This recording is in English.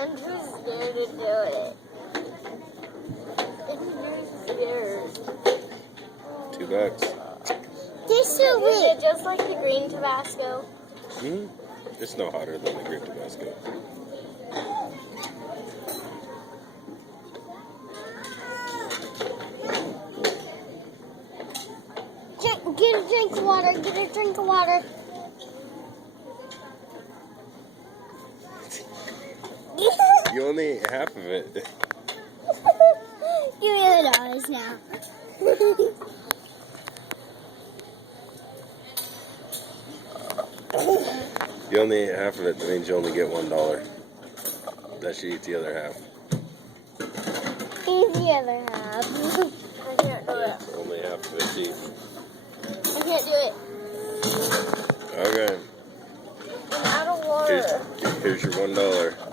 I'm too scared to do it. I'm too scared. $2. Tastes so weird. Is it just like the green Tabasco? Hmm? It's no hotter than the grape Tabasco. Get a drink of water. Get a drink of water. You only ate half of it. Give me the dollars now. You only ate half of it, that means you only get $1. That she eats the other half. Eat the other half. I can't do it. Only half of it to eat. I can't do it. Okay. I'm out of water. Here's your $1.